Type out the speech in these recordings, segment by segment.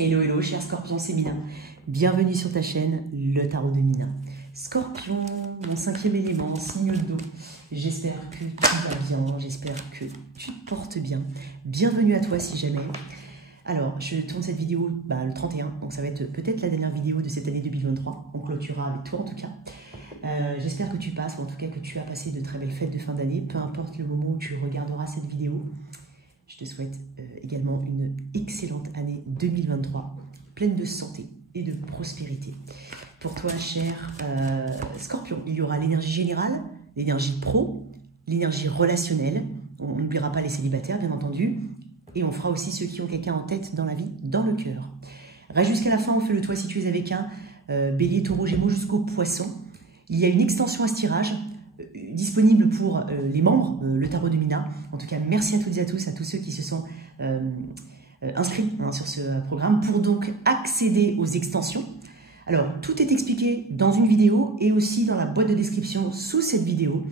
Hello, hello, cher Scorpion, c'est Mina. Bienvenue sur ta chaîne, le tarot de Mina. Scorpion, mon cinquième élément, signe d'eau. J'espère que tu vas bien, j'espère que tu te portes bien. Bienvenue à toi si jamais. Alors, je tourne cette vidéo le 31, donc ça va être peut-être la dernière vidéo de cette année 2023. On clôturera avec toi en tout cas. J'espère que tu passes, ou en tout cas que tu as passé de très belles fêtes de fin d'année, peu importe le moment où tu regarderas cette vidéo. Je te souhaite également une excellente année 2023, pleine de santé et de prospérité. Pour toi, cher Scorpion, il y aura l'énergie générale, l'énergie pro, l'énergie relationnelle. On n'oubliera pas les célibataires, bien entendu. Et on fera aussi ceux qui ont quelqu'un en tête dans la vie, dans le cœur. Reste jusqu'à la fin, on fait le toi si tu es avec un bélier, taureau, gémeaux jusqu'au poisson. Il y a une extension à ce tirage disponible pour les membres, le tarot de Mina. En tout cas, merci à toutes et à tous ceux qui se sont inscrits sur ce programme pour donc accéder aux extensions. Alors, tout est expliqué dans une vidéo et aussi dans la boîte de description sous cette vidéo.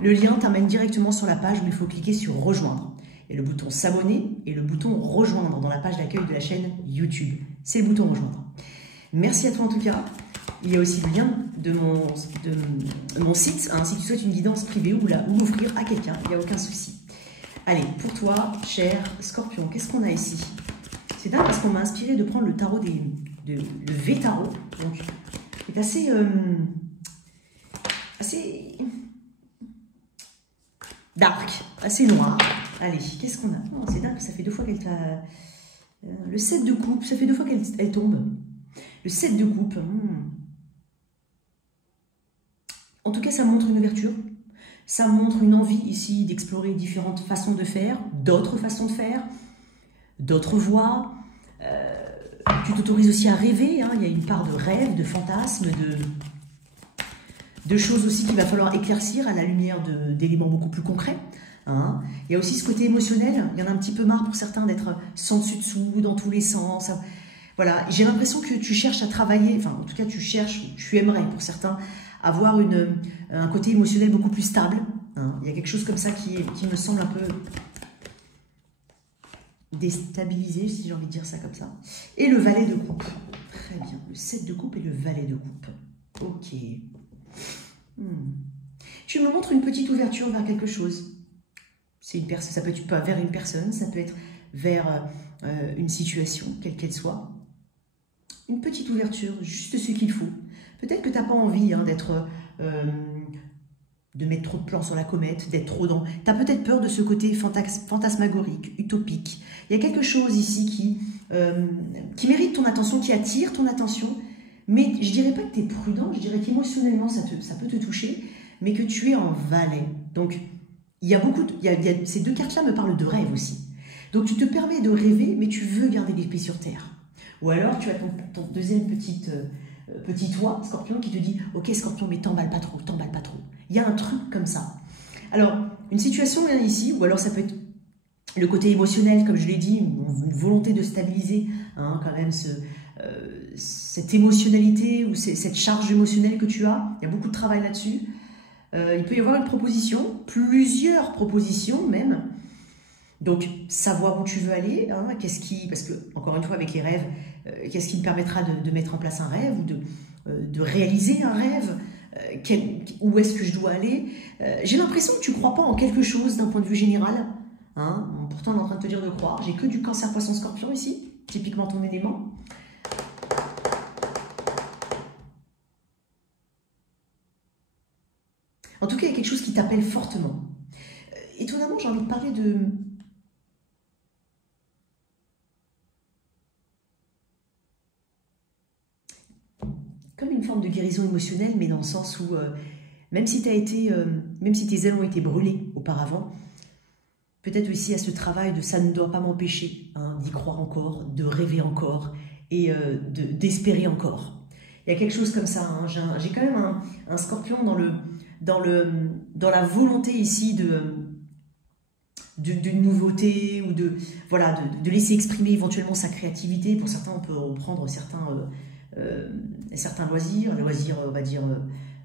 Le lien t'amène directement sur la page où il faut cliquer sur rejoindre. Et le bouton s'abonner et le bouton rejoindre dans la page d'accueil de la chaîne YouTube. C'est le bouton rejoindre. Merci à toi en tout cas. Il y a aussi le lien de mon site, si tu souhaites une guidance privée ou l'offrir à quelqu'un, il n'y a aucun souci. Allez, pour toi, cher Scorpion, qu'est-ce qu'on a ici? C'est dingue parce qu'on m'a inspiré de prendre le tarot le V-tarot, donc qui est assez dark, assez noir. Allez, qu'est-ce qu'on a? Oh, c'est dingue, ça fait 2 fois qu'elle t'a... le 7 de coupe, ça fait 2 fois qu'elle tombe. Le 7 de coupe. En tout cas, ça montre une ouverture. Ça montre une envie ici d'explorer différentes façons de faire, d'autres façons de faire, d'autres voies. Tu t'autorises aussi à rêver. Il y a une part de rêve, de fantasme, de choses aussi qu'il va falloir éclaircir à la lumière d'éléments beaucoup plus concrets. Il y a aussi ce côté émotionnel. Il y en a un petit peu marre pour certains d'être sans dessus-dessous, dans tous les sens. Voilà, j'ai l'impression que tu cherches à travailler, enfin en tout cas tu aimerais pour certains avoir un côté émotionnel beaucoup plus stable. Il y a quelque chose comme ça qui me semble un peu déstabilisé, si j'ai envie de dire ça comme ça. Et le valet de coupe. Très bien, le 7 de coupe et le valet de coupe. Ok. Tu me montres une petite ouverture vers quelque chose. C'est une personne, ça peut être vers une personne, ça peut être vers une situation, quelle qu'elle soit. Une petite ouverture, juste ce qu'il faut. Peut-être que tu n'as pas envie de mettre trop de plans sur la comète, d'être trop dans... Tu as peut-être peur de ce côté fantasmagorique, utopique. Il y a quelque chose ici qui mérite ton attention, qui attire ton attention. Mais je ne dirais pas que tu es prudent, je dirais qu'émotionnellement, ça peut te toucher, mais que tu es en valet. Donc, il y a beaucoup ces 2 cartes-là me parlent de rêve aussi. Donc, tu te permets de rêver, mais tu veux garder les pieds sur terre. Ou alors, tu as ton deuxième petit toi, Scorpion, qui te dit « Ok, Scorpion, mais t'emballes pas trop, t'emballes pas trop. » Il y a un truc comme ça. Alors, une situation vient ici, ou alors ça peut être le côté émotionnel, comme je l'ai dit, une volonté de stabiliser quand même cette émotionnalité ou cette charge émotionnelle que tu as. Il y a beaucoup de travail là-dessus. Il peut y avoir une proposition, plusieurs propositions même. Donc, savoir où tu veux aller, parce que, encore une fois, avec les rêves, qu'est-ce qui me permettra de mettre en place un rêve ou de réaliser un rêve, où est-ce que je dois aller. J'ai l'impression que tu ne crois pas en quelque chose d'un point de vue général. Pourtant, on est en train de te dire de croire. J'ai que du cancer, poisson, scorpion ici, typiquement ton élément. En tout cas, il y a quelque chose qui t'appelle fortement. Étonnamment, j'ai envie de parler de... comme une forme de guérison émotionnelle, mais dans le sens où, même si tes ailes ont été brûlées auparavant, peut-être aussi à ce travail de ça ne doit pas m'empêcher d'y croire encore, de rêver encore et d'espérer encore. Il y a quelque chose comme ça. J'ai quand même un scorpion dans la volonté ici d'une nouveauté ou de laisser exprimer éventuellement sa créativité. Pour certains, on peut reprendre certains loisirs, on va dire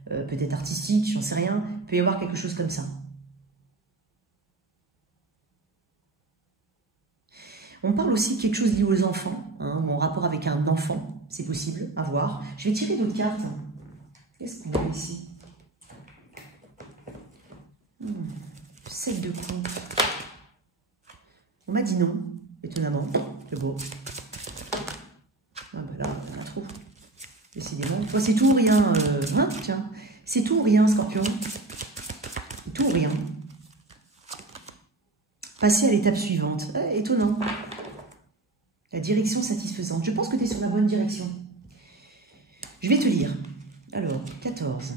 peut-être artistiques, j'en sais rien. Il peut y avoir quelque chose comme ça. On parle aussi de quelque chose lié aux enfants. hein, ou en rapport avec un enfant, c'est possible, à voir. Je vais tirer d'autres cartes. Qu'est-ce qu'on a ici? 7 de coupe. On m'a dit non, étonnamment. C'est beau. Ah ben là, on a trop. Décidément. Toi, c'est tout ou rien. Hein, tiens. C'est tout ou rien, Scorpion. Tout ou rien. Passer à l'étape suivante. Étonnant. La direction satisfaisante. Je pense que tu es sur la bonne direction. Je vais te lire. Alors, 14.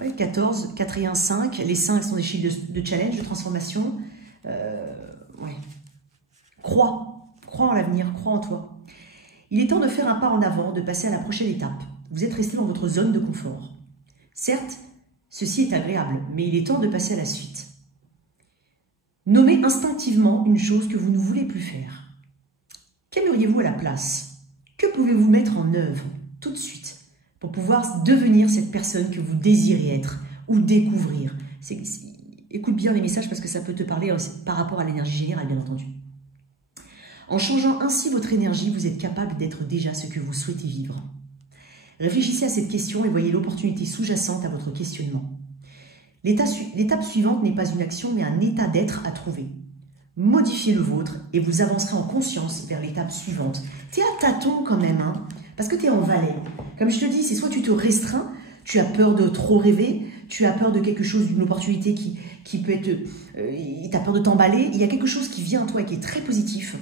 Ouais, 14, 4 et 1, 5. Les 5 sont des chiffres de challenge, de transformation. Ouais. Crois en l'avenir, crois en toi. Il est temps de faire un pas en avant, de passer à la prochaine étape. Vous êtes resté dans votre zone de confort. Certes, ceci est agréable, mais il est temps de passer à la suite. Nommez instinctivement une chose que vous ne voulez plus faire. Qu'aimeriez-vous à la place? Que pouvez-vous mettre en œuvre tout de suite pour pouvoir devenir cette personne que vous désirez être ou découvrir? Écoute bien les messages parce que ça peut te parler par rapport à l'énergie générale, bien entendu. En changeant ainsi votre énergie, vous êtes capable d'être déjà ce que vous souhaitez vivre. Réfléchissez à cette question et voyez l'opportunité sous-jacente à votre questionnement. L'étape suivante n'est pas une action, mais un état d'être à trouver. Modifiez le vôtre et vous avancerez en conscience vers l'étape suivante. Tu es à tâtons quand même, hein, parce que tu es en valet. Comme je te dis, c'est soit tu te restreins, tu as peur de trop rêver, tu as peur de quelque chose, d'une opportunité qui peut être... tu as peur de t'emballer. Il y a quelque chose qui vient à toi et qui est très positif,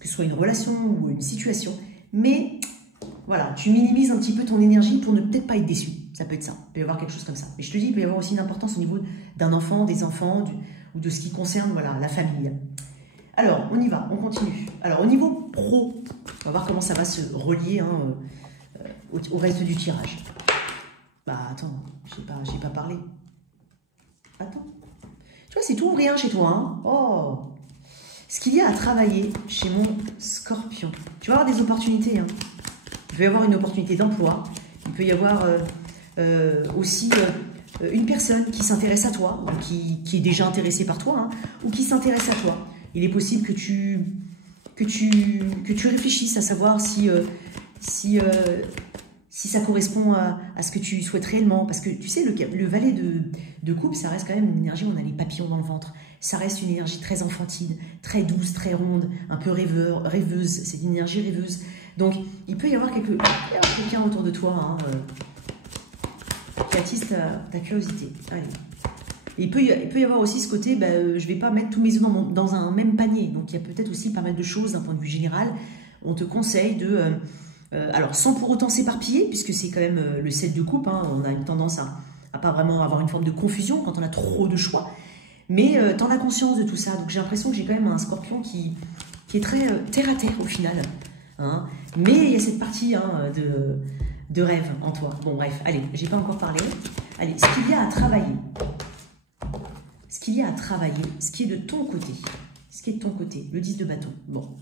que ce soit une relation ou une situation, mais voilà, tu minimises un petit peu ton énergie pour ne peut-être pas être déçu. Ça peut être ça, il peut y avoir quelque chose comme ça. Mais je te dis, il peut y avoir aussi une importance au niveau d'un enfant, des enfants, ou de ce qui concerne voilà, la famille. Alors, on y va, on continue. Alors, au niveau pro, on va voir comment ça va se relier hein, au reste du tirage. Bah, attends, j'ai pas parlé. Attends. Tu vois, c'est tout ou rien chez toi. Hein. Oh, ce qu'il y a à travailler chez mon Scorpion. Tu vas avoir des opportunités. Hein. Il peut y avoir une opportunité d'emploi. Il peut y avoir aussi une personne qui s'intéresse à toi, ou qui est déjà intéressée par toi, hein, ou qui s'intéresse à toi. Il est possible que tu réfléchisses à savoir si ça correspond à ce que tu souhaites réellement. Parce que tu sais, le valet de coupe, ça reste quand même une énergie où on a les papillons dans le ventre. Ça reste une énergie très enfantine, très douce, très ronde, un peu rêveuse. C'est une énergie rêveuse. Donc, il peut y avoir quelqu'un autour de toi hein, qui attise ta curiosité. Allez. Et il peut y avoir aussi ce côté, je ne vais pas mettre tous mes œufs dans un même panier. Donc, il y a peut-être aussi pas mal de choses d'un point de vue général. On te conseille de... alors, sans pour autant s'éparpiller, puisque c'est quand même le 7 de coupe, hein, on a une tendance à pas vraiment avoir une forme de confusion quand on a trop de choix. Mais tu en as conscience de tout ça. Donc, j'ai l'impression que j'ai quand même un Scorpion qui est très terre-à-terre au final. Hein. Mais il y a cette partie hein, de rêve en toi. Bon, bref, allez, j'ai pas encore parlé. Allez, ce qu'il y a à travailler. Ce qu'il y a à travailler, ce qui est de ton côté. Ce qui est de ton côté, le 10 de bâton. Bon.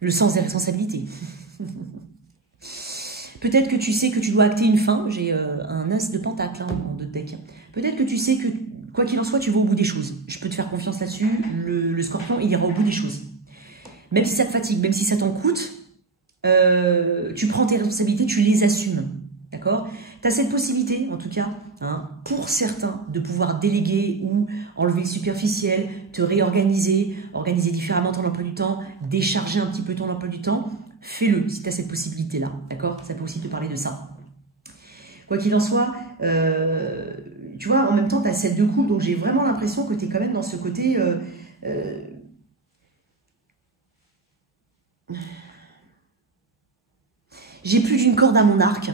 Le sens des responsabilités. Peut-être que tu sais que tu dois acter une fin. J'ai un as de pentacle hein, en 2 de deck. Peut-être que tu sais que, quoi qu'il en soit, tu vas au bout des choses. Je peux te faire confiance là-dessus. Le Scorpion, il ira au bout des choses. Même si ça te fatigue, même si ça t'en coûte, tu prends tes responsabilités, tu les assumes. D'accord? Tu as cette possibilité, en tout cas, hein, pour certains, de pouvoir déléguer ou enlever le superficiel, te réorganiser, organiser différemment ton emploi du temps, décharger un petit peu ton emploi du temps. Fais-le si tu as cette possibilité-là. D'accord? Ça peut aussi te parler de ça. Quoi qu'il en soit, tu vois, en même temps, tu as cette 2 coups, donc j'ai vraiment l'impression que tu es quand même dans ce côté... j'ai plus d'une corde à mon arc,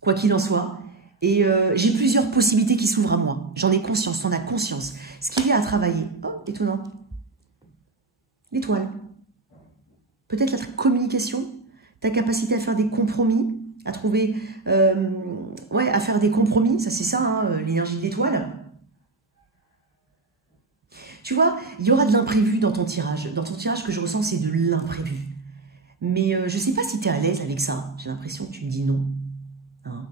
quoi qu'il en soit, et j'ai plusieurs possibilités qui s'ouvrent à moi. J'en ai conscience, t'en as conscience. Ce qu'il y a à travailler, oh, étonnant, l'étoile. Peut-être la communication, ta capacité à faire des compromis, à trouver, ouais, à faire des compromis, ça c'est ça, hein, l'énergie de l'étoile. Tu vois, il y aura de l'imprévu dans ton tirage. Dans ton tirage, que je ressens, c'est de l'imprévu. Mais je ne sais pas si tu es à l'aise avec ça. J'ai l'impression que tu me dis non. Hein.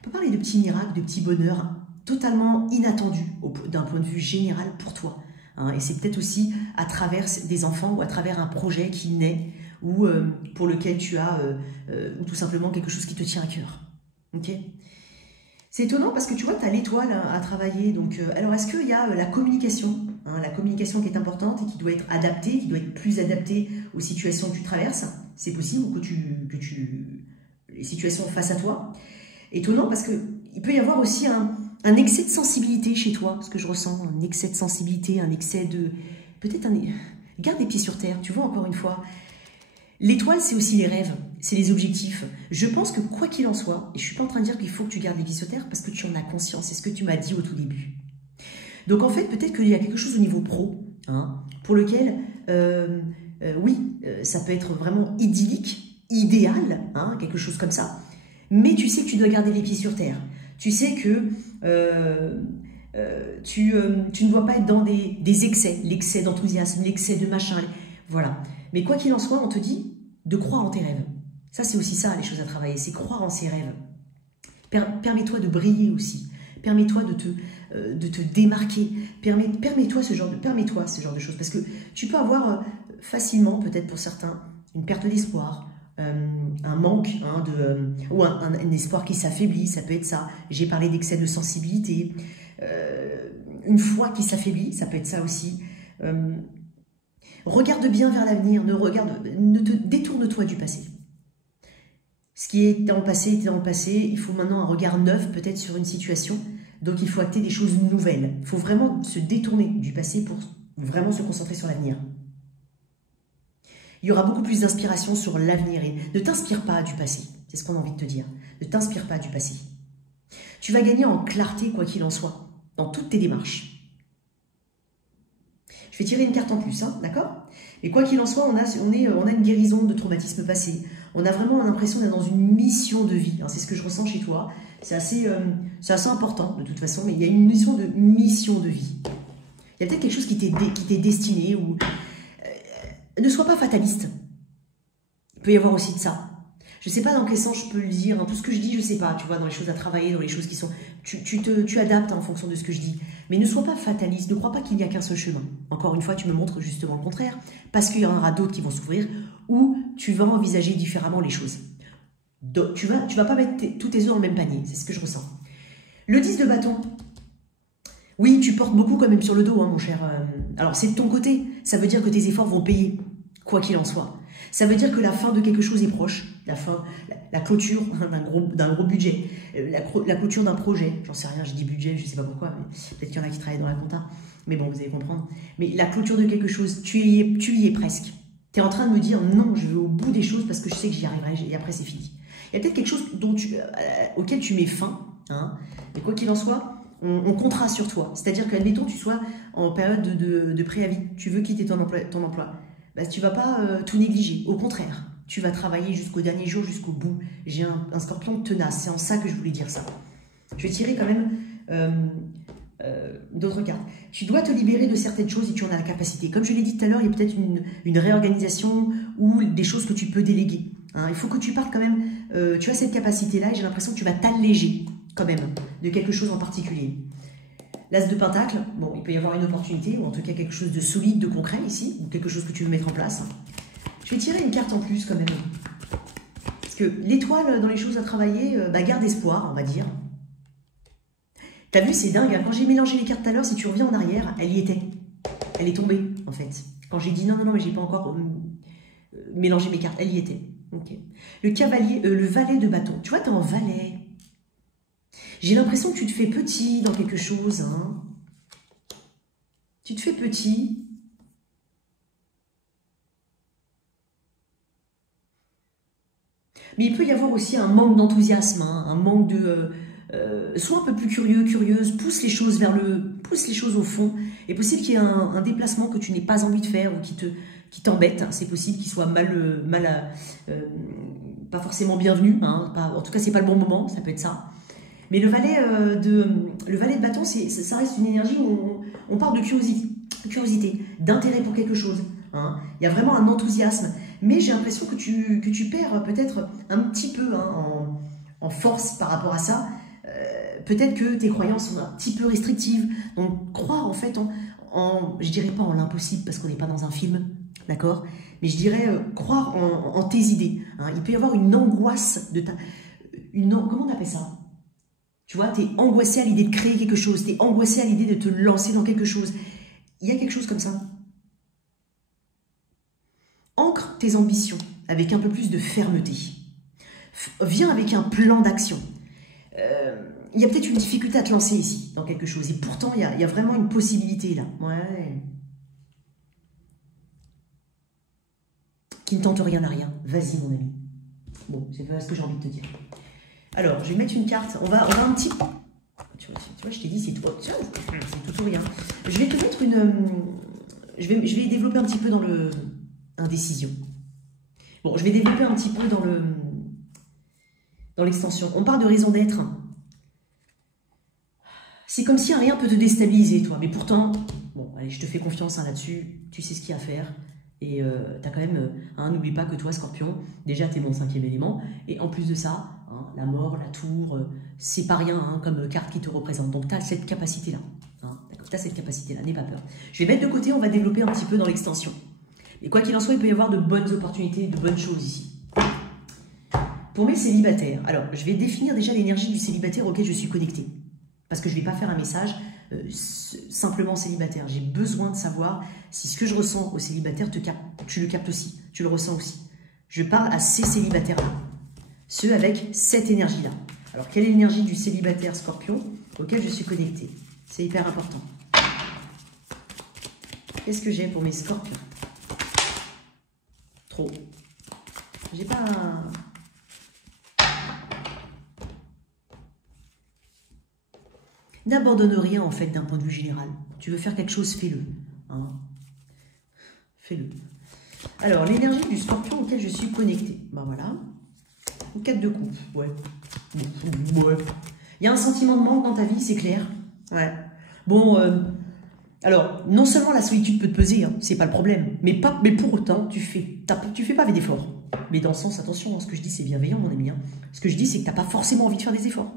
On peut parler de petits miracles, de petits bonheurs totalement inattendus d'un point de vue général pour toi. hein, et c'est peut-être aussi à travers des enfants ou à travers un projet qui naît ou pour lequel tu as ou tout simplement quelque chose qui te tient à cœur. Ok. C'est étonnant parce que tu vois, tu as l'étoile à travailler. Donc, alors, est-ce qu'il y a la communication, hein, la communication qui est importante et qui doit être adaptée, qui doit être plus adaptée aux situations que tu traverses? C'est possible, ou les situations face à toi. Étonnant parce qu'il peut y avoir aussi un excès de sensibilité chez toi, ce que je ressens, un excès de sensibilité, un excès de... Peut-être un... Garde les pieds sur terre, tu vois, encore une fois. L'étoile, c'est aussi les rêves, c'est les objectifs. Je pense que quoi qu'il en soit, et je ne suis pas en train de dire qu'il faut que tu gardes les pieds sur terre parce que tu en as conscience, c'est ce que tu m'as dit au tout début. Donc en fait, peut-être qu'il y a quelque chose au niveau pro, hein, pour lequel, oui, ça peut être vraiment idyllique, idéal, hein, quelque chose comme ça. Mais tu sais que tu dois garder les pieds sur terre. Tu sais que tu ne dois pas être dans des excès, l'excès d'enthousiasme, l'excès de machin, voilà. Mais quoi qu'il en soit, on te dit de croire en tes rêves. Ça, c'est aussi ça, les choses à travailler, c'est croire en ses rêves. Permets-toi de briller aussi. Permets-toi de te démarquer. Permets-toi ce genre de choses. Parce que tu peux avoir facilement, peut-être pour certains, une perte d'espoir, un manque, hein, ou un espoir qui s'affaiblit, ça peut être ça. J'ai parlé d'excès de sensibilité. Une foi qui s'affaiblit, ça peut être ça aussi. Regarde bien vers l'avenir, ne te détourne-toi du passé. Ce qui est dans le passé était dans le passé, il faut maintenant un regard neuf peut-être sur une situation, donc il faut acter des choses nouvelles. Il faut vraiment se détourner du passé pour vraiment se concentrer sur l'avenir. Il y aura beaucoup plus d'inspiration sur l'avenir et ne t'inspire pas du passé, c'est ce qu'on a envie de te dire. Ne t'inspire pas du passé. Tu vas gagner en clarté quoi qu'il en soit, dans toutes tes démarches. Je vais tirer une carte en plus, hein, d'accord? Et quoi qu'il en soit, on a une guérison de traumatisme passé. On a vraiment l'impression d'être dans une mission de vie. Hein, c'est ce que je ressens chez toi. C'est assez important, de toute façon, mais il y a une mission de vie. Il y a peut-être quelque chose qui t'est destiné. Ou ne sois pas fataliste. Il peut y avoir aussi de ça. Je ne sais pas dans quel sens je peux le dire. Hein. Tout ce que je dis, je ne sais pas. Tu vois, dans les choses à travailler, dans les choses qui sont... Tu adaptes en fonction de ce que je dis. Mais ne sois pas fataliste. Ne crois pas qu'il n'y a qu'un seul chemin. Encore une fois, tu me montres justement le contraire. Parce qu'il y en aura d'autres qui vont s'ouvrir. Ou tu vas envisager différemment les choses. Donc, tu vas pas mettre tous tes œufs dans le même panier. C'est ce que je ressens. Le 10 de bâton. Oui, tu portes beaucoup quand même sur le dos, hein, mon cher. Alors, c'est de ton côté. Ça veut dire que tes efforts vont payer. Quoi qu'il en soit. Ça veut dire que la fin de quelque chose est proche. La clôture d'un gros budget. La clôture d'un projet. J'en sais rien, je dis budget, je ne sais pas pourquoi. Peut-être qu'il y en a qui travaillent dans la compta. Mais bon, vous allez comprendre. Mais la clôture de quelque chose, tu y es presque. Tu es en train de me dire non, je vais au bout des choses parce que je sais que j'y arriverai et après c'est fini. Il y a peut-être quelque chose auquel tu mets fin. Hein, mais quoi qu'il en soit, on comptera sur toi. C'est-à-dire qu'admettons tu sois en période de préavis. Tu veux quitter ton emploi. Bah, tu ne vas pas tout négliger. Au contraire, tu vas travailler jusqu'au dernier jour, jusqu'au bout. J'ai un scorpion tenace. C'est en ça que je voulais dire ça. Je vais tirer quand même d'autres cartes. Tu dois te libérer de certaines choses et tu en as la capacité. Comme je l'ai dit tout à l'heure, il y a peut-être une réorganisation ou des choses que tu peux déléguer. Hein, il faut que tu partes quand même. Tu as cette capacité-là et j'ai l'impression que tu vas t'alléger quand même de quelque chose en particulier. L'As de Pentacle, bon, il peut y avoir une opportunité, ou en tout cas quelque chose de solide, de concret ici, ou quelque chose que tu veux mettre en place. Je vais tirer une carte en plus quand même. Parce que l'étoile dans les choses à travailler, garde espoir, on va dire. T'as vu, c'est dingue, hein. Quand j'ai mélangé les cartes tout à l'heure, si tu reviens en arrière, elle y était. Elle est tombée, en fait. Quand j'ai dit non, mais j'ai pas encore mélangé mes cartes, elle y était. Okay. Le valet de bâton. Tu vois, t'es en valet. J'ai l'impression que tu te fais petit dans quelque chose. Hein. Tu te fais petit. Mais il peut y avoir aussi un manque d'enthousiasme, hein, un manque de... sois un peu plus curieux, curieuse, pousse les choses au fond. Il est possible qu'il y ait un déplacement que tu n'aies pas envie de faire ou qui t'embête. Hein. C'est possible qu'il soit pas forcément bienvenu. Hein. En tout cas, c'est pas le bon moment, ça peut être ça. Mais le valet de bâton, ça reste une énergie où on parle de curiosité, d'intérêt pour quelque chose. Hein. Il y a vraiment un enthousiasme. Mais j'ai l'impression que tu perds peut-être un petit peu hein, en force par rapport à ça. Peut-être que tes croyances sont un petit peu restrictives. Donc, croire en fait je dirais pas en l'impossible parce qu'on n'est pas dans un film, d'accord? Mais je dirais croire en tes idées. Hein. Il peut y avoir une angoisse de ta... comment on appelle ça? Tu vois, tu es angoissé à l'idée de créer quelque chose, tu es angoissé à l'idée de te lancer dans quelque chose. Il y a quelque chose comme ça. Ancre tes ambitions avec un peu plus de fermeté. Viens avec un plan d'action. Il y a peut-être une difficulté à te lancer ici, dans quelque chose. Et pourtant, il y a vraiment une possibilité là. Ouais. Qui ne tente rien à rien. Vas-y, mon ami. Bon, c'est pas ce que j'ai envie de te dire. Alors, je vais mettre une carte. On va un petit... Tu vois, je t'ai dit, c'est tout ou rien. Je vais te mettre une... Je vais développer un petit peu dans le... Indécision. Bon, je vais développer un petit peu dans l'extension. On parle de raison d'être. C'est comme si rien peut te déstabiliser, toi. Mais pourtant, bon, allez, je te fais confiance hein, là-dessus. Tu sais ce qu'il y a à faire. Et tu as quand même... n'oublie pas que toi, Scorpion, déjà, tu es mon 5e élément. Et en plus de ça, hein, la mort, la tour, c'est pas rien hein, comme carte qui te représente. Donc, tu as cette capacité-là. Hein, tu as cette capacité-là, n'aie pas peur. Je vais mettre de côté, on va développer un petit peu dans l'extension. Et quoi qu'il en soit, il peut y avoir de bonnes opportunités, de bonnes choses ici. Pour mes célibataires, alors, je vais définir déjà l'énergie du célibataire auquel je suis connectée. Parce que je ne vais pas faire un message simplement célibataire. J'ai besoin de savoir si ce que je ressens au célibataire, tu le captes aussi, tu le ressens aussi. Je parle à ces célibataires-là, ceux avec cette énergie-là. Alors, quelle est l'énergie du célibataire Scorpion auquel je suis connectée? C'est hyper important. Qu'est-ce que j'ai pour mes Scorpions? Trop. J'ai pas... N'abandonne rien, en fait, d'un point de vue général. Tu veux faire quelque chose, fais-le. Hein. Fais-le. Alors, l'énergie du Scorpion auquel je suis connectée. Ben voilà. 4 de coupe. Ouais. Ouais. Il y a un sentiment de manque dans ta vie, c'est clair. Ouais. Bon, alors, non seulement la solitude peut te peser, hein, c'est pas le problème, mais pour autant, tu fais pas d'efforts. Mais dans le sens, attention, hein, ce que je dis, c'est bienveillant, mon ami. Hein. Ce que je dis, c'est que tu n'as pas forcément envie de faire des efforts.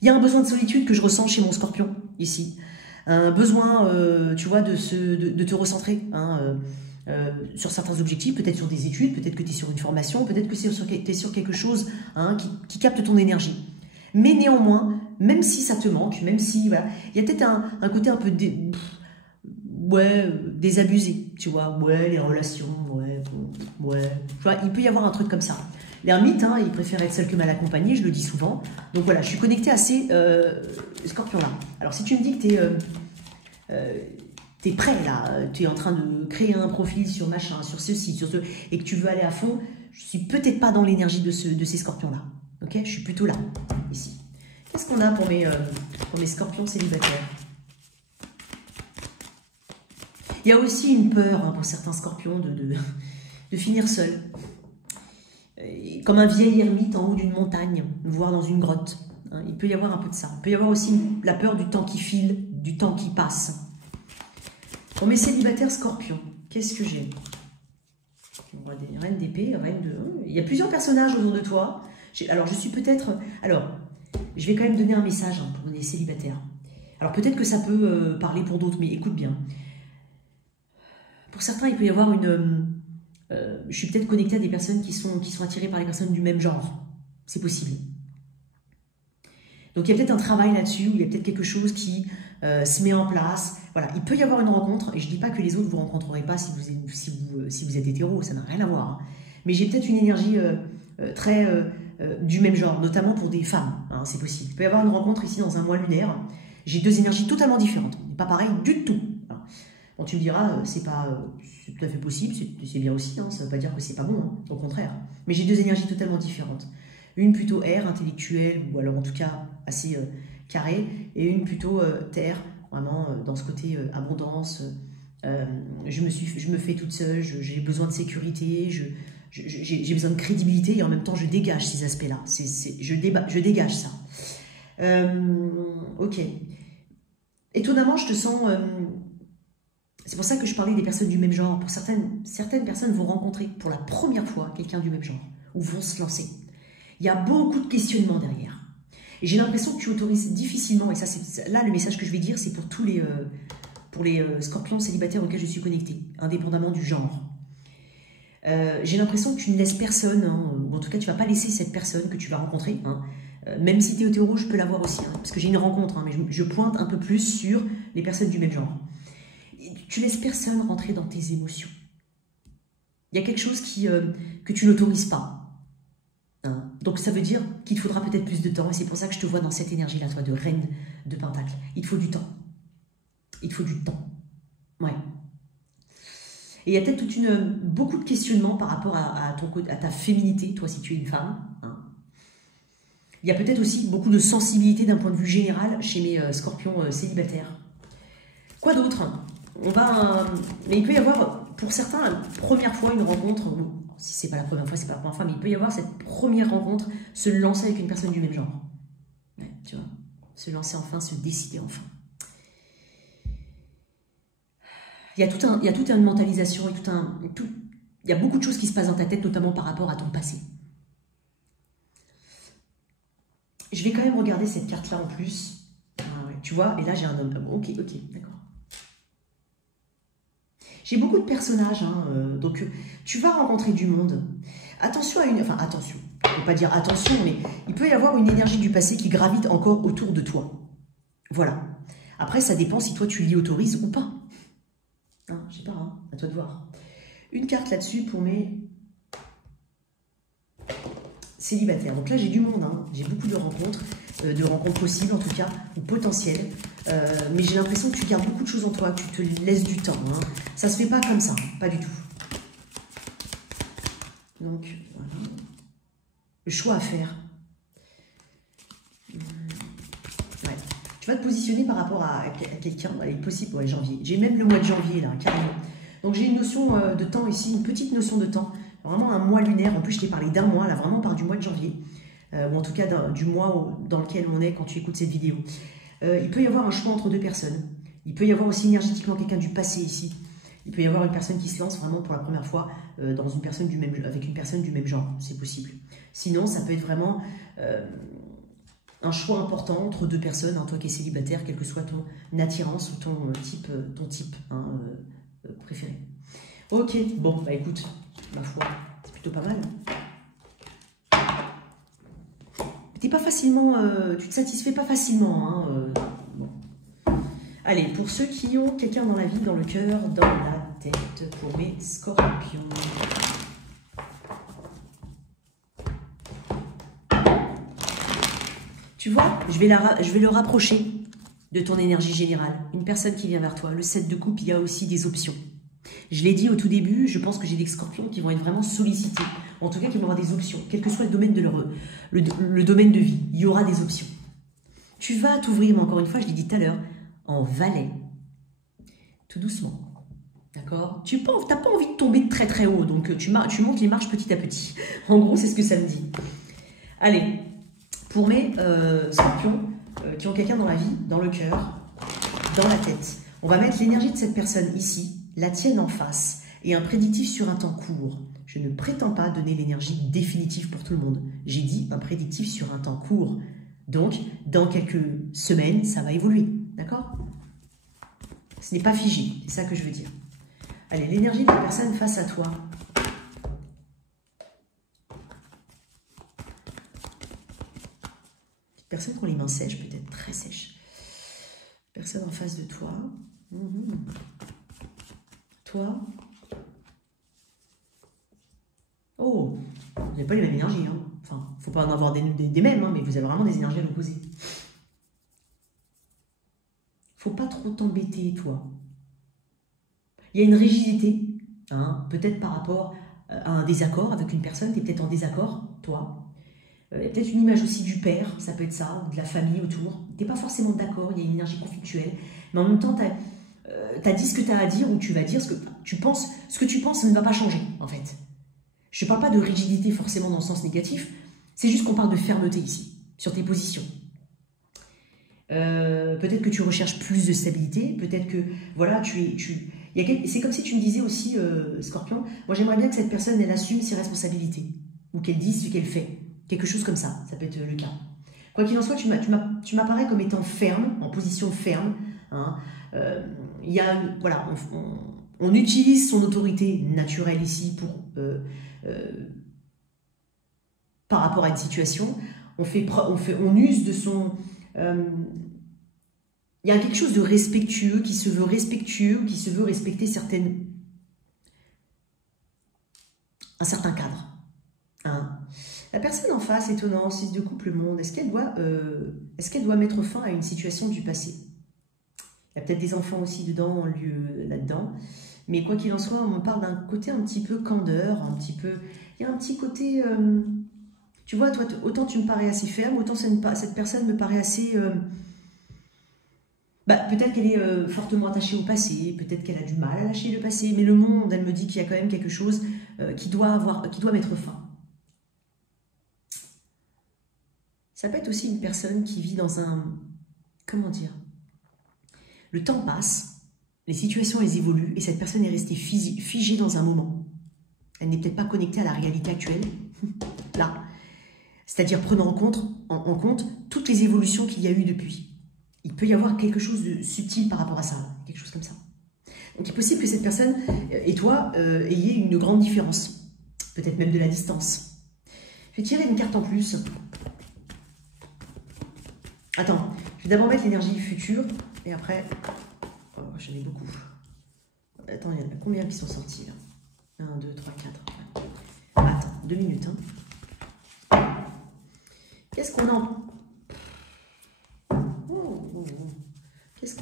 Il y a un besoin de solitude que je ressens chez mon Scorpion, ici. Un besoin, tu vois, de te recentrer hein, sur certains objectifs, peut-être sur des études, peut-être que tu es sur une formation, peut-être que tu es sur quelque chose hein, qui capte ton énergie. Mais néanmoins, même si ça te manque, même si, voilà, il y a peut-être un côté un peu désabusé, tu vois, ouais, les relations, ouais, tu vois, il peut y avoir un truc comme ça. L'ermite, hein, il préfère être seul que mal accompagné, je le dis souvent. Donc voilà, je suis connectée à ces Scorpions-là. Alors si tu me dis que tu es prêt, là, tu es en train de créer un profil sur machin, sur ceci, sur ce, et que tu veux aller à fond, je suis peut-être pas dans l'énergie de ces Scorpions-là. Ok, je suis plutôt là, ici. Qu'est-ce qu'on a pour mes Scorpions célibataires? Il y a aussi une peur hein, pour certains Scorpions de finir seul. Comme un vieil ermite en haut d'une montagne, voire dans une grotte. Hein, il peut y avoir un peu de ça. Il peut y avoir aussi la peur du temps qui file, du temps qui passe. Pour mes célibataires Scorpions, qu'est-ce que j'ai? On voit des reines d'épée, reines de... Il y a plusieurs personnages autour de toi. Alors, je suis peut-être... Alors, je vais quand même donner un message hein, pour les célibataires. Alors, peut-être que ça peut parler pour d'autres, mais écoute bien. Pour certains, il peut y avoir une... je suis peut-être connectée à des personnes qui sont attirées par les personnes du même genre. C'est possible. Donc, il y a peut-être un travail là-dessus, il y a peut-être quelque chose qui se met en place. Voilà, il peut y avoir une rencontre, et je ne dis pas que les autres ne vous rencontrerez pas si vous êtes hétéro, ça n'a rien à voir. Hein. Mais j'ai peut-être une énergie très du même genre, notamment pour des femmes, hein, c'est possible. Il peut y avoir une rencontre ici dans un mois lunaire. J'ai deux énergies totalement différentes, pas pareil du tout. Voilà. Bon, tu me diras, c'est tout à fait possible, c'est bien aussi, hein, ça ne veut pas dire que c'est pas bon, hein, au contraire. Mais j'ai deux énergies totalement différentes. Une plutôt air, intellectuelle, ou alors en tout cas assez carrée, et une plutôt terre, vraiment dans ce côté abondance. Je me fais toute seule, j'ai besoin de sécurité, j'ai besoin de crédibilité, et en même temps je dégage ces aspects-là. Je dégage ça. Ok. Étonnamment, je te sens... c'est pour ça que je parlais des personnes du même genre. Pour certaines personnes vont rencontrer pour la première fois quelqu'un du même genre, ou vont se lancer. Il y a beaucoup de questionnements derrière. Et j'ai l'impression que tu autorises difficilement, et ça, là, le message que je vais dire, c'est pour tous les scorpions célibataires auxquels je suis connectée, indépendamment du genre. J'ai l'impression que tu ne laisses personne, hein, ou en tout cas, tu ne vas pas laisser cette personne que tu vas rencontrer, hein. Même si tu es hétéro, je peux l'avoir aussi, hein, parce que j'ai une rencontre, hein, mais je pointe un peu plus sur les personnes du même genre. Et tu laisses personne rentrer dans tes émotions. Il y a quelque chose que tu n'autorises pas. Hein. Donc ça veut dire qu'il te faudra peut-être plus de temps, et c'est pour ça que je te vois dans cette énergie-là, toi, de reine de pentacle. Il te faut du temps. Il te faut du temps. Ouais. Et il y a peut-être beaucoup de questionnements par rapport à ta féminité, toi, si tu es une femme. Hein. Il y a peut-être aussi beaucoup de sensibilité d'un point de vue général chez mes scorpions célibataires. Quoi d'autre? Mais il peut y avoir, pour certains, la première fois, une rencontre. Bon, si c'est pas la première fois, c'est pas la première fois, mais il peut y avoir cette première rencontre, se lancer avec une personne du même genre. Ouais, tu vois, se lancer enfin, se décider enfin. Il y a toute une mentalisation, il y a beaucoup de choses qui se passent dans ta tête, notamment par rapport à ton passé. Je vais quand même regarder cette carte-là en plus. Ah ouais, tu vois, et là j'ai un homme. Ok, d'accord. J'ai beaucoup de personnages, hein, donc tu vas rencontrer du monde. Attention à Enfin, attention, je ne peux pas dire attention, mais il peut y avoir une énergie du passé qui gravite encore autour de toi. Voilà. Après, ça dépend si toi tu l'y autorises ou pas. Hein, je sais pas, hein, à toi de voir. Une carte là-dessus pour mes célibataires. Donc là, j'ai du monde, hein. J'ai beaucoup de rencontres possibles en tout cas, ou potentielles. Mais j'ai l'impression que tu gardes beaucoup de choses en toi, que tu te laisses du temps. Hein. Ça se fait pas comme ça, pas du tout. Donc, voilà. Le choix à faire. Ouais. Tu vas te positionner par rapport à quelqu'un, allez, possible, ouais, janvier. J'ai même le mois de janvier, là, carrément. Donc j'ai une notion de temps ici, une petite notion de temps. Vraiment un mois lunaire. En plus, je t'ai parlé d'un mois, là, vraiment par du mois de janvier. Ou en tout cas du mois dans lequel on est quand tu écoutes cette vidéo. Il peut y avoir un choix entre deux personnes. Il peut y avoir aussi énergétiquement quelqu'un du passé ici. Il peut y avoir une personne qui se lance vraiment pour la première fois avec une personne du même genre. C'est possible. Sinon, ça peut être vraiment un choix important entre deux personnes. Hein, toi qui es célibataire, quelle que soit ton attirance ou ton type hein, préféré. Ok, bon, bah écoute, ma foi, c'est plutôt pas mal. T'es pas facilement, tu te satisfais pas facilement. Hein, bon. Allez, pour ceux qui ont quelqu'un dans la vie, dans le cœur, dans la tête, pour mes scorpions. Tu vois, je vais le rapprocher de ton énergie générale. Une personne qui vient vers toi. Le 7 de coupe, il y a aussi des options. Je l'ai dit au tout début, je pense que j'ai des scorpions qui vont être vraiment sollicités. En tout cas, qui vont avoir des options, quel que soit le domaine de le domaine de vie. Il y aura des options. Tu vas t'ouvrir, mais encore une fois, je l'ai dit tout à l'heure, en valet. Tout doucement. D'accord? Tu n'as pas envie de tomber de très très haut, donc tu montes les marches petit à petit. En gros, c'est ce que ça me dit. Allez, pour mes scorpions qui ont quelqu'un dans la vie, dans le cœur, dans la tête, on va mettre l'énergie de cette personne ici, la tienne en face, et un prédictif sur un temps court. Je ne prétends pas donner l'énergie définitive pour tout le monde. J'ai dit un prédictif sur un temps court. Donc, dans quelques semaines, ça va évoluer. D'accord? Ce n'est pas figé, c'est ça que je veux dire. Allez, l'énergie de la personne face à toi. Personne qui ont les mains sèches, peut-être très sèches. Personne en face de toi. Toi. Oh, vous n'avez pas les mêmes énergies. Hein. Enfin, il ne faut pas en avoir des mêmes, hein, mais vous avez vraiment des énergies à l'opposé. Faut pas trop t'embêter, toi. Il y a une rigidité, hein, peut-être par rapport à un désaccord avec une personne, tu es peut-être en désaccord, toi. Il y a peut-être une image aussi du père, ça peut être ça, ou de la famille autour. Tu n'es pas forcément d'accord, il y a une énergie conflictuelle, mais en même temps, tu as dit ce que tu as à dire, ou tu vas dire ce que tu penses. Ce que tu penses ne va pas changer, en fait. Je ne parle pas de rigidité forcément dans le sens négatif, c'est juste qu'on parle de fermeté ici, sur tes positions. Peut-être que tu recherches plus de stabilité, peut-être que, voilà, c'est comme si tu me disais aussi, Scorpion, moi j'aimerais bien que cette personne, elle assume ses responsabilités, ou qu'elle dise ce qu'elle fait, quelque chose comme ça peut être le cas. Quoi qu'il en soit, tu m'apparais comme étant ferme, en position ferme. Hein. Il y a, voilà, on utilise son autorité naturelle ici pour, par rapport à une situation. On use de son... il y a quelque chose de respectueux, qui se veut respectueux, qui se veut respecter un certain cadre. Hein. La personne en face, étonnant, 6 de couple monde, est-ce qu'elle doit mettre fin à une situation du passé? Il y a peut-être des enfants aussi dedans, là-dedans. Mais quoi qu'il en soit, on me parle d'un côté un petit peu candeur, un petit peu... Il y a un petit côté... tu vois, toi, autant tu me parais assez ferme, autant cette personne me paraît assez... peut-être qu'elle est fortement attachée au passé, peut-être qu'elle a du mal à lâcher le passé, mais le monde, elle me dit qu'il y a quand même quelque chose qui doit mettre fin. Ça peut être aussi une personne qui vit dans un... Comment dire? Le temps passe, les situations, elles évoluent, et cette personne est restée figée dans un moment. Elle n'est peut-être pas connectée à la réalité actuelle, là. C'est-à-dire prenant en compte toutes les évolutions qu'il y a eu depuis. Il peut y avoir quelque chose de subtil par rapport à ça, quelque chose comme ça. Donc il est possible que cette personne et toi ayez une grande différence, peut-être même de la distance. Je vais tirer une carte en plus. Attends, je vais d'abord mettre l'énergie future, et après... Oh, j'en ai beaucoup. Attends, il y en a combien qui sont sortis là? 1, 2, 3, 4. Attends, 2 minutes. Hein. Qu'est-ce qu'on en... Qu'est-ce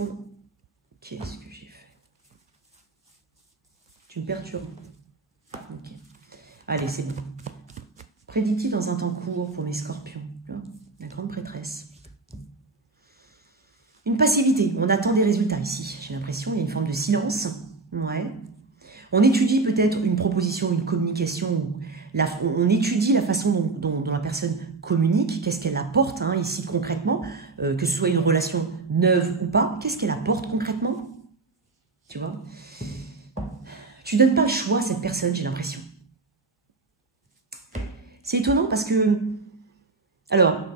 que j'ai fait? Tu me perturbes. Ok. Allez, c'est bon. Prédictif dans un temps court pour mes scorpions. La grande prêtresse. Une passivité. On attend des résultats ici. J'ai l'impression, il y a une forme de silence. Ouais. On étudie peut-être une proposition, une communication. On étudie la façon dont la personne communique. Qu'est-ce qu'elle apporte hein, ici concrètement. Que ce soit une relation neuve ou pas. Qu'est-ce qu'elle apporte concrètement? Tu vois? Tu ne donnes pas le choix à cette personne, j'ai l'impression. C'est étonnant parce que... Alors,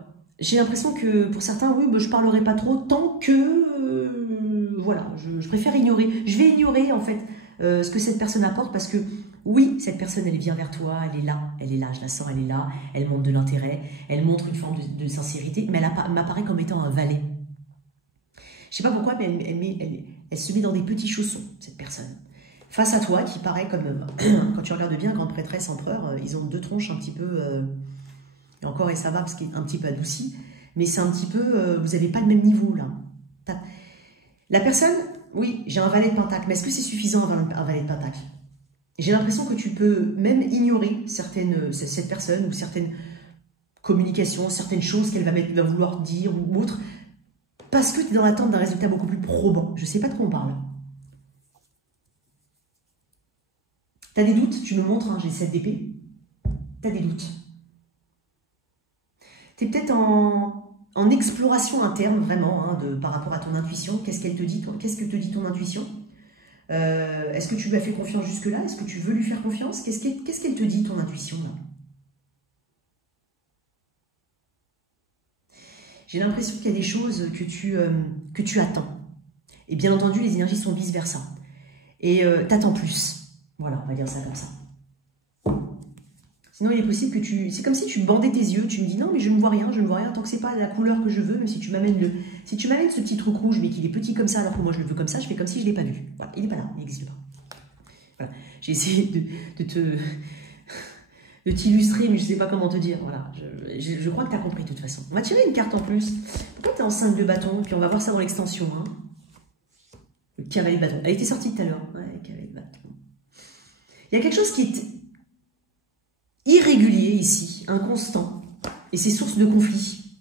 j'ai l'impression que pour certains, oui, je ne parlerai pas trop tant que... voilà, je préfère ignorer. Je vais ignorer en fait ce que cette personne apporte parce que oui, cette personne, elle vient vers toi, elle est là, je la sens, elle est là, elle montre de l'intérêt, elle montre une forme de sincérité, mais elle m'apparaît comme étant un valet. Je ne sais pas pourquoi, mais elle se met dans des petits chaussons, cette personne. Face à toi, qui paraît comme, quand tu regardes bien, grande prêtresse, empereur, ils ont 2 tronches un petit peu, et encore et ça va parce qu'il est un petit peu adouci, mais c'est un petit peu, vous n'avez pas le même niveau là. La personne, oui, j'ai un valet de pentacle, mais est-ce que c'est suffisant un valet de pentacle? J'ai l'impression que tu peux même ignorer cette personne ou certaines communications, certaines choses qu'elle va vouloir dire ou autre, parce que tu es dans l'attente d'un résultat beaucoup plus probant. Je ne sais pas de quoi on parle. Tu as des doutes? Tu me montres, hein, j'ai 7 d'épée. Tu as des doutes. Tu es peut-être en exploration interne, vraiment, hein, par rapport à ton intuition. Qu'est-ce qu'elle te dit? Qu'est-ce que te dit ton intuition? Est-ce que tu lui as fait confiance jusque-là? Est-ce que tu veux lui faire confiance? Qu'est-ce qu'elle te dit, ton intuition, là? J'ai l'impression qu'il y a des choses que tu attends. Et bien entendu, les énergies sont vice-versa. Et t'attends plus. Voilà, on va dire ça comme ça. Sinon, il est possible que c'est comme si tu bandais tes yeux, tu me dis non, mais je ne vois rien tant que c'est pas la couleur que je veux, même si tu m'amènes ce petit truc rouge, mais qu'il est petit comme ça, alors que moi je le veux comme ça, je fais comme si je ne l'ai pas vu. Voilà, il n'est pas là, il n'existe pas. Voilà. J'ai essayé de t'illustrer, mais je ne sais pas comment te dire. Voilà, je crois que tu as compris de toute façon. On va tirer une carte en plus. Pourquoi tu es en 5 de bâton? Puis on va voir ça dans l'extension. Hein. Le cavalier de bâton. Elle était sortie tout à l'heure. Ouais, cavalier de bâton. Il y a quelque chose qui est irrégulier ici, inconstant, et c'est source de conflit.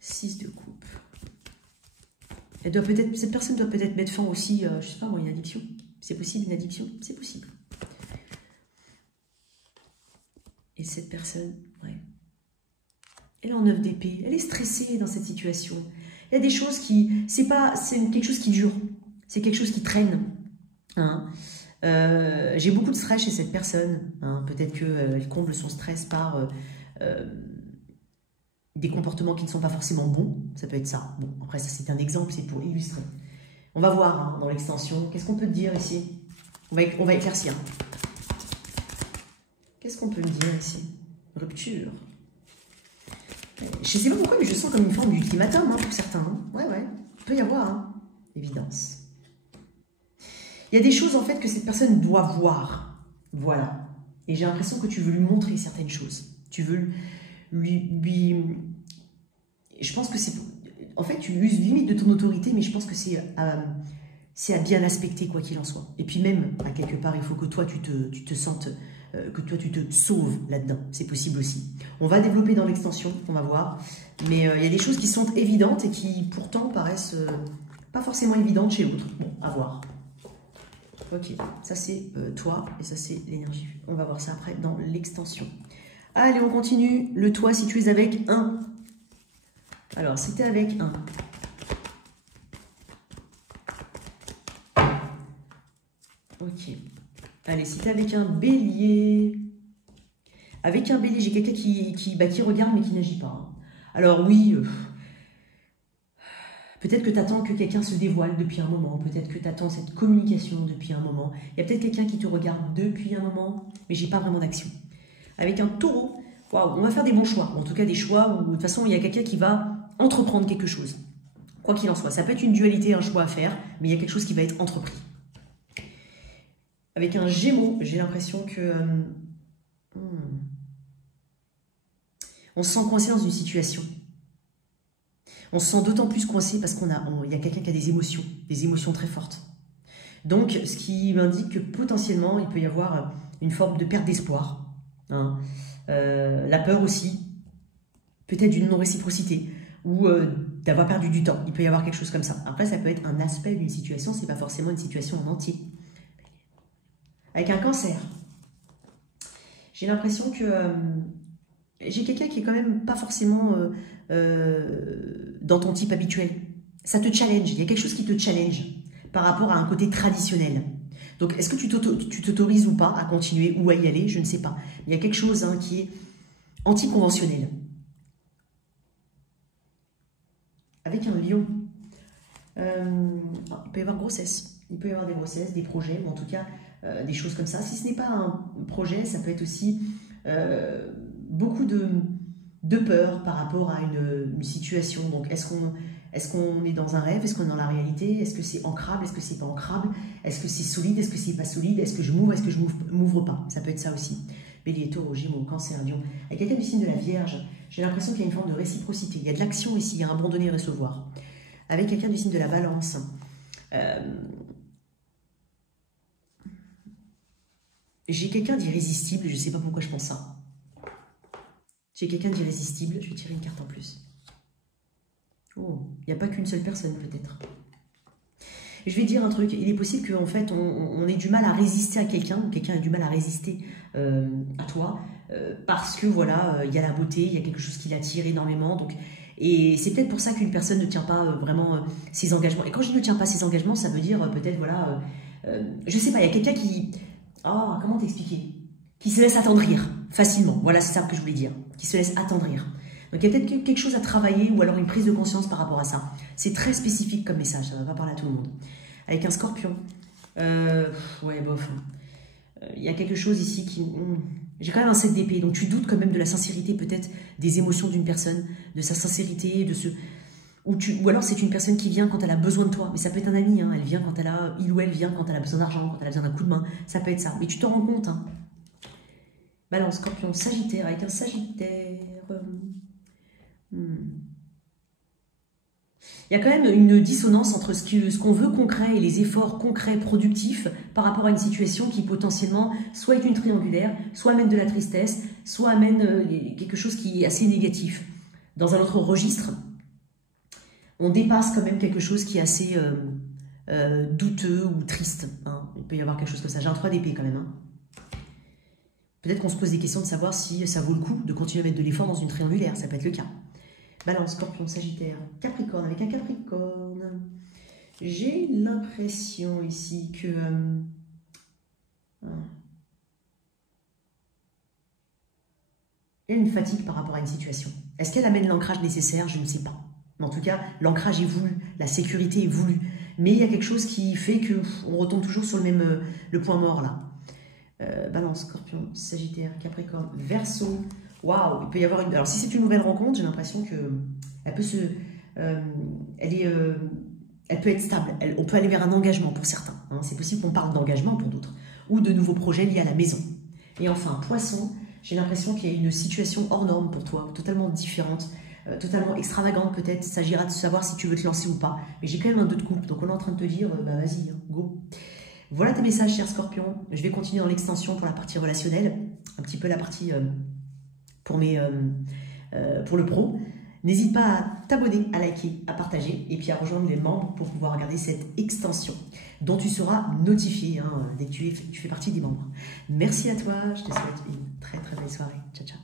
6 de coupe. Cette personne doit peut-être mettre fin aussi, je ne sais pas moi, une addiction. C'est possible, une addiction? C'est possible. Et cette personne, ouais. Elle est en 9 d'épée, elle est stressée dans cette situation. Il y a des choses qui, c'est quelque chose qui dure, c'est quelque chose qui traîne. Hein. J'ai beaucoup de stress chez cette personne. Hein. Peut-être qu'elle comble son stress par des comportements qui ne sont pas forcément bons, ça peut être ça. Bon, après ça c'est un exemple, c'est pour illustrer. On va voir hein, dans l'extension, qu'est-ce qu'on peut te dire ici? On va éclaircir. Qu'est-ce qu'on peut me dire ici? Rupture. Je ne sais pas pourquoi, mais je sens comme une forme d'ultimatum hein, pour certains. Hein. Ouais, il peut y avoir, hein. Évidence. Il y a des choses en fait que cette personne doit voir. Voilà. Et j'ai l'impression que tu veux lui montrer certaines choses. Tu veux lui... Je pense que c'est... En fait, tu uses limite de ton autorité, mais je pense que c'est à bien aspecter, quoi qu'il en soit. Et puis même, à quelque part, il faut que toi, tu te sentes... que toi, tu te sauves là-dedans. C'est possible aussi. On va développer dans l'extension, on va voir. Mais il y a des choses qui sont évidentes et qui, pourtant, paraissent pas forcément évidentes chez l'autre. Bon, à voir. Ok, ça c'est toi et ça c'est l'énergie. On va voir ça après dans l'extension. Allez, on continue. Le toi, si tu es avec un. Alors, si tu es avec un. Ok. Allez, si tu es avec un bélier. Avec un bélier, j'ai quelqu'un qui regarde mais qui n'agit pas. Hein. Alors oui, peut-être que tu attends que quelqu'un se dévoile depuis un moment. Peut-être que tu attends cette communication depuis un moment. Il y a peut-être quelqu'un qui te regarde depuis un moment, mais j'ai pas vraiment d'action. Avec un taureau, waouh, on va faire des bons choix. En tout cas, des choix où de toute façon, il y a quelqu'un qui va entreprendre quelque chose. Quoi qu'il en soit. Ça peut être une dualité, un choix à faire, mais il y a quelque chose qui va être entrepris. Avec un gémeau, j'ai l'impression que... on se sent coincé dans une situation. On se sent d'autant plus coincé parce qu'il y a quelqu'un qui a des émotions très fortes. Donc, ce qui m'indique que potentiellement, il peut y avoir une forme de perte d'espoir. Hein. La peur aussi, peut-être d'une non-réciprocité ou d'avoir perdu du temps. Il peut y avoir quelque chose comme ça. Après, ça peut être un aspect d'une situation, c'est pas forcément une situation en entier. Avec un cancer, j'ai l'impression que j'ai quelqu'un qui est quand même pas forcément dans ton type habituel. Ça te challenge, il y a quelque chose qui te challenge par rapport à un côté traditionnel. Donc, est-ce que tu t'autorises ou pas à continuer ou à y aller? Je ne sais pas. Il y a quelque chose hein, qui est anticonventionnel. Avec un lion, il peut y avoir grossesse. Il peut y avoir des grossesses, des projets, ou en tout cas des choses comme ça. Si ce n'est pas un projet, ça peut être aussi beaucoup de peur par rapport à une situation. Donc, est-ce qu'on est dans un rêve? Est-ce qu'on est dans la réalité? Est-ce que c'est ancrable? Est-ce que c'est pas ancrable? Est-ce que c'est solide? Est-ce que c'est pas solide? Est-ce que je m'ouvre? Est-ce que je m'ouvre pas? Ça peut être ça aussi. Bélier, taureau, gémeaux, cancer, lion. Avec quelqu'un du signe de la Vierge, j'ai l'impression qu'il y a une forme de réciprocité. Il y a de l'action ici, il y a un bon donner et recevoir. Avec quelqu'un du signe de la Balance, j'ai quelqu'un d'irrésistible. Je ne sais pas pourquoi je pense ça. J'ai quelqu'un d'irrésistible. Je vais tirer une carte en plus. Oh, il n'y a pas qu'une seule personne peut-être. Je vais dire un truc, il est possible qu'en fait on ait du mal à résister à quelqu'un, ou quelqu'un a du mal à résister à toi, parce que voilà, il y a la beauté, il y a quelque chose qui l'attire énormément, donc, et c'est peut-être pour ça qu'une personne ne tient pas vraiment ses engagements. Et quand je ne tiens pas ses engagements, ça veut dire peut-être, voilà, je sais pas, il y a quelqu'un qui... Oh, comment t'expliquer? Qui se laisse attendrir facilement, voilà, c'est ça que je voulais dire, qui se laisse attendrir. Donc, il y a peut-être quelque chose à travailler ou alors une prise de conscience par rapport à ça. C'est très spécifique comme message, ça ne va pas parler à tout le monde. Avec un scorpion, ouais, bof. Il y a quelque chose ici qui... J'ai quand même un 7 d'épée, donc tu doutes quand même de la sincérité peut-être des émotions d'une personne, de sa sincérité, de ce... Ou alors c'est une personne qui vient quand elle a besoin de toi, mais ça peut être un ami, hein. Elle vient quand il ou elle vient quand elle a besoin d'argent, quand elle a besoin d'un coup de main, ça peut être ça. Mais tu te rends compte, hein. Balance, scorpion, sagittaire, avec un sagittaire... Il y a quand même une dissonance entre ce qu'on veut concret et les efforts concrets, productifs, par rapport à une situation qui potentiellement soit est une triangulaire, soit amène de la tristesse, soit amène quelque chose qui est assez négatif. Dans un autre registre, on dépasse quand même quelque chose qui est assez douteux ou triste. Hein. Il peut y avoir quelque chose comme ça. J'ai un 3 d'épée quand même. Hein. Peut-être qu'on se pose des questions de savoir si ça vaut le coup de continuer à mettre de l'effort dans une triangulaire. Ça peut être le cas. Balance, scorpion, sagittaire, capricorne. Avec un capricorne, j'ai l'impression ici que... il y a une fatigue par rapport à une situation. Est-ce qu'elle amène l'ancrage nécessaire? Je ne sais pas. Mais en tout cas, l'ancrage est voulu, la sécurité est voulue. Mais il y a quelque chose qui fait qu'on retombe toujours sur le point mort là. Balance, Scorpion, Sagittaire, Capricorne, Verseau. Waouh, il peut y avoir une... Alors si c'est une nouvelle rencontre, j'ai l'impression que elle peut se... elle peut être stable. On peut aller vers un engagement pour certains. Hein. C'est possible qu'on parle d'engagement pour d'autres. Ou de nouveaux projets liés à la maison. Et enfin, Poisson, j'ai l'impression qu'il y a une situation hors norme pour toi, totalement différente, totalement extravagante peut-être. Il s'agira de savoir si tu veux te lancer ou pas. Mais j'ai quand même un 2 de coupe, donc on est en train de te dire, bah vas-y, hein, go. Voilà tes messages, cher Scorpion. Je vais continuer dans l'extension pour la partie relationnelle, un petit peu la partie pour le pro. N'hésite pas à t'abonner, à liker, à partager et puis à rejoindre les membres pour pouvoir regarder cette extension dont tu seras notifié dès que tu fais partie des membres. Merci à toi, je te souhaite une très très belle soirée. Ciao, ciao.